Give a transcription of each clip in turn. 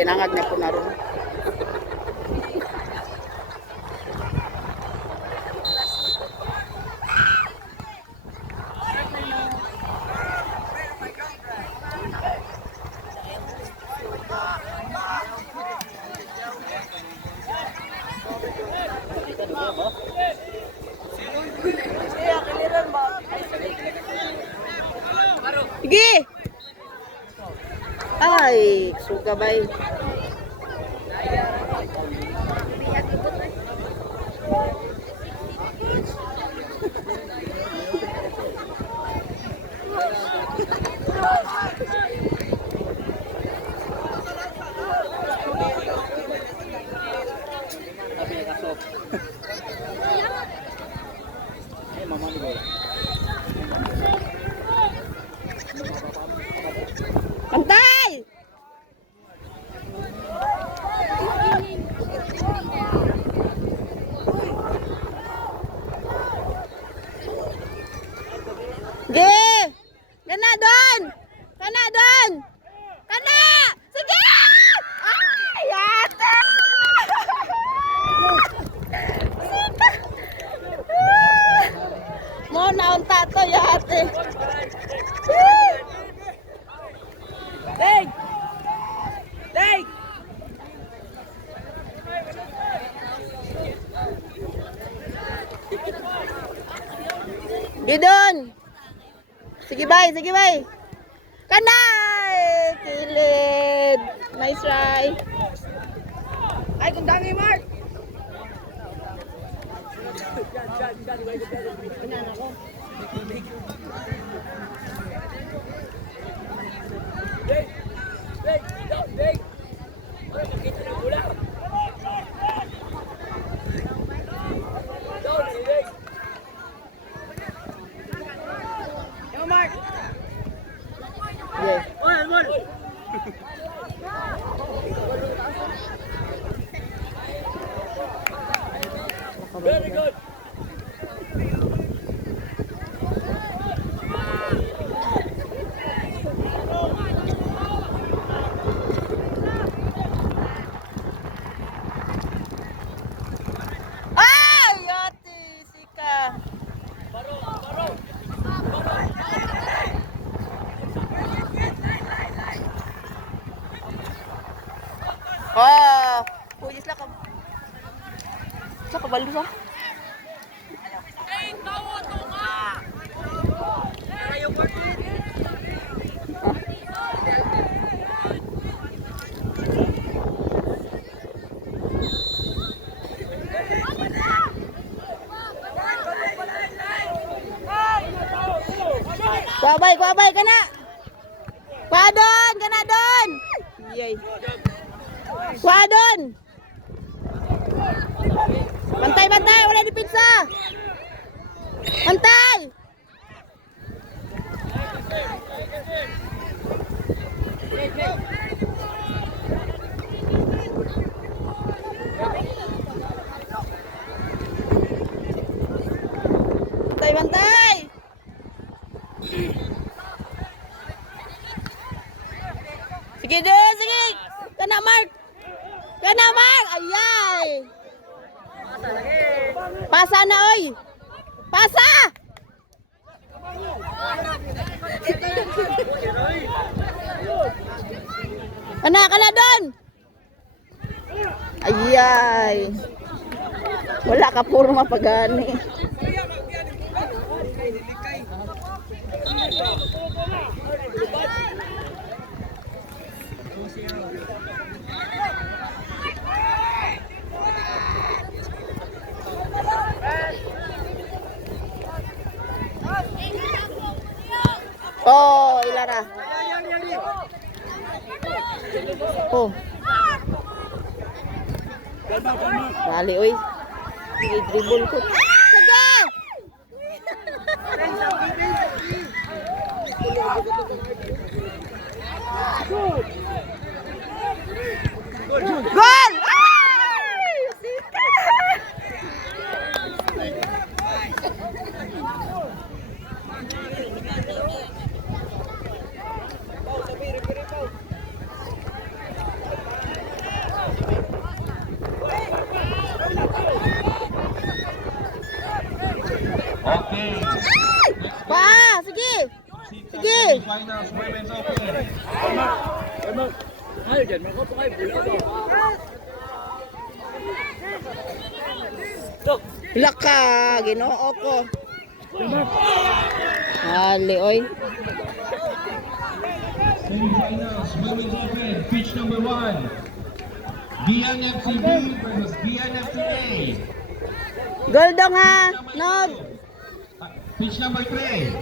ginangag na po na ron. Sige! Ay, suga bay. Pantay! Ge! Kana doon! Kana doon! Kana! Sige! Ay, ate! Mo naunta to, yate. Deng! Deng! Gidon! Sige bay, sige bay. Kanay! Kilid! Nice try. Ay, kung dami, Mark! Yes. Very good. Ay, yati, sika. Oh, puyis lang ka. Sa kabalo sa. Kuabay kana. Kuadon, kana don. Yay. Kuadon. Bantay, wala di pizza. Bantay. Bantay. Sige dun, sige. Kana Mark. Ayay. Pasa na oy. Pasa. Kana doon. Ayay. Wala ka purma pagani. Oh, ilara. Oh. Bali, oy. Sige, dribble ko. Saga! Goal! Ay! Sika! Finals Women's Open. Ayo dyan, mga po kayo, bula ko. Laka, ginoo ko. Hali, oy. Semifinals Women's Open. Pitch number 1. BNFCB versus BNFCA. Goldong ha, Nob. Pitch number 3.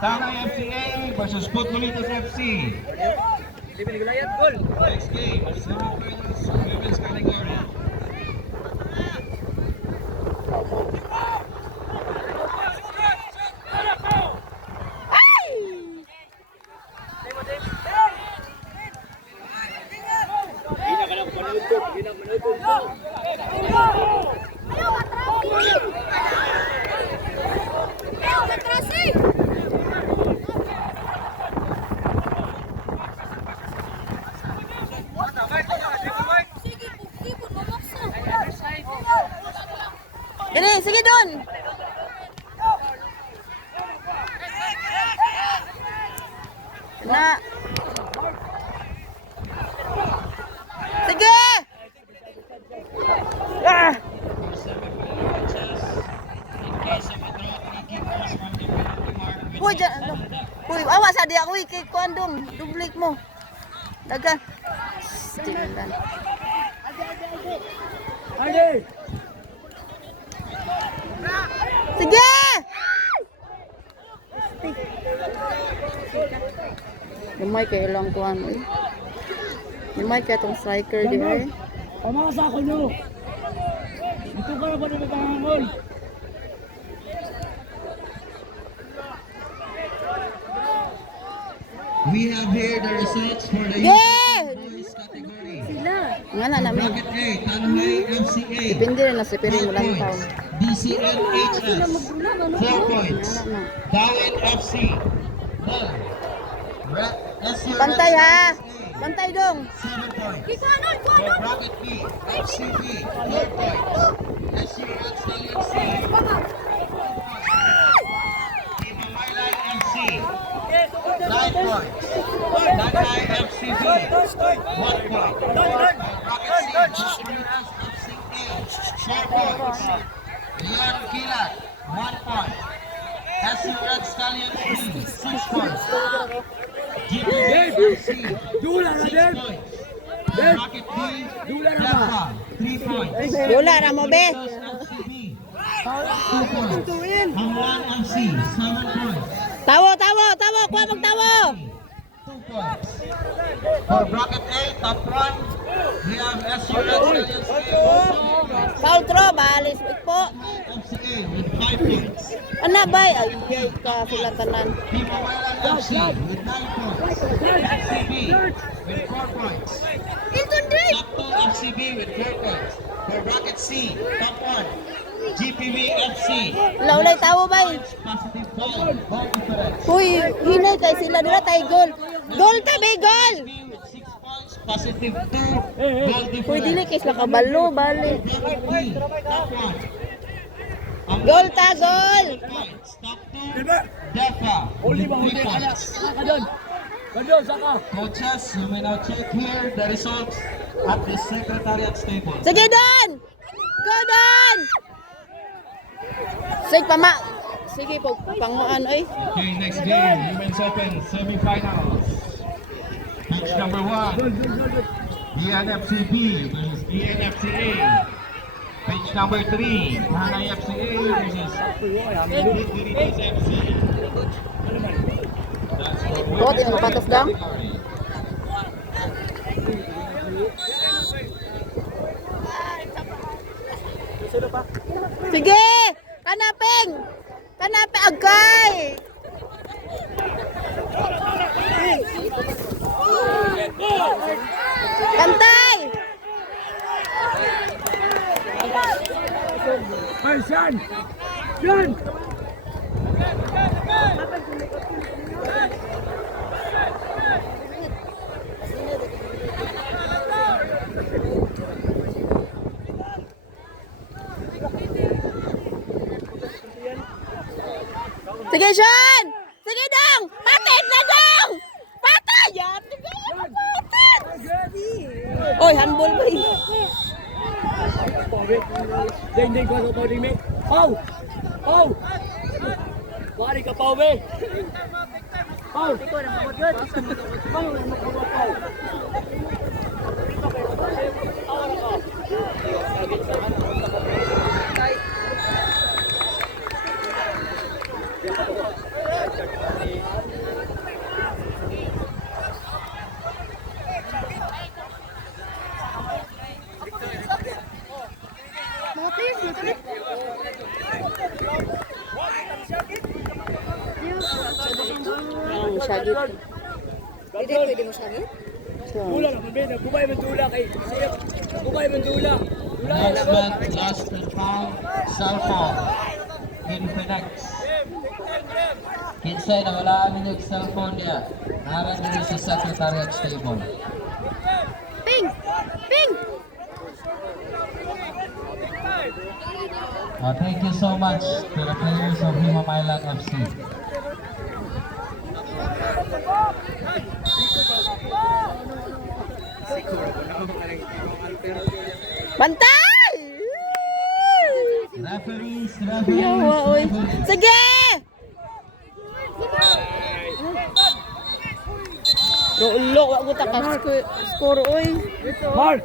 Tangay FCA versus Putlulitas FC. Hindi ba nigulayat, gol? Next game, semifinals women's category. Hindi na manutog. Ini, sige dun. Na. Sige. Ah. Uy, ano? Uy, awas sa dia uy kay kuandong, dublik mo. Dagan. Tingnan. Hadi! Sige! Gamay kay ilang kuan eh. Gamay kay tong striker di eh. Pamasa ko nyo! Ito ka na ba na nagkakangol? We have here the results for the Yeah! boys category. Nga na namin. Bracket A, Tanhay FCA. Depende rin na sa piring mulang taon. DCNHS, 4 points. Nga na. Dawen FC, 1. Pantay ha. Pantay dong. 7 points. For Bracket B, FCB, 4 points. SUX LFC, Team Maylay FC, 9 points. Tanay FCB, 1 point. Bracket C, SUX FCA, 4 points. Leon Kilat, 1 point. SUX Stallion 6 points. GPFC, 6 points. Bracket B, Defa, 3 points. Wala na mo be. LCB, 2 points. Hamlan FC, 7 points. Tawo, tawo, tawo. Kuha magtawo. 2 points. For bracket A, top 1, we have SUX Foul throw, balis po. FCA with 5 points. Ana bay, ay ka sila tanan. Team Mawalan FC with 9 points. FCB with 4 points. Top 2 FCB with 4 points. For bracket C, top 1, GPV FC. Laulay tawo bay. Positive 5, goal difference. Huy, hinay kay sila dira tay gol. Gol ta be gol. FCB with 6 points, positive 2, goal difference. Huy dili kay sila kabalo bali. Bracket B, top 1. Gol ta gol. Points. Top 2, Defa with 3 points. Saka doon! Doon, saka! Coaches, you may now check here the results at the Secretariat's table. Sige don. Go don. Sige pama. Sige po panguan oy. Okay, next game, Women's Open semifinals. Match number 1, BNFCB versus BNFCA. Match number 3, Hanay FCA versus Diritas FC. That's for Bot women's yung patas dang. category. Sige! Kanaping! Kanaping agay! Kantay! Ay, saan? Yan! Sige, Sean! Sige, Dong! Patid na, Dong! Patay! Yan! Patid! Oy, handball ba eh? Hindi ko sa body me. Pau! Pau! Bari ka pau be. Pau! Ikaw na magod. Pau na magod pau. Ang sagit. Hindi pwede mo sagit? Dula na be, nagubay man dula kay. Nagubay man dula. Dula na Next man, lost and found, cellphone. In Phoenix. Kinsay na wala amin yung cellphone niya. Naran nila sa Secretariat Stable. Ping! Ping! Thank you so much to the players of Hima Mailang FC. Bantay! Referees, Yawa, oy. Sige! Ulo, wag ko ta ka score, oy. Mark!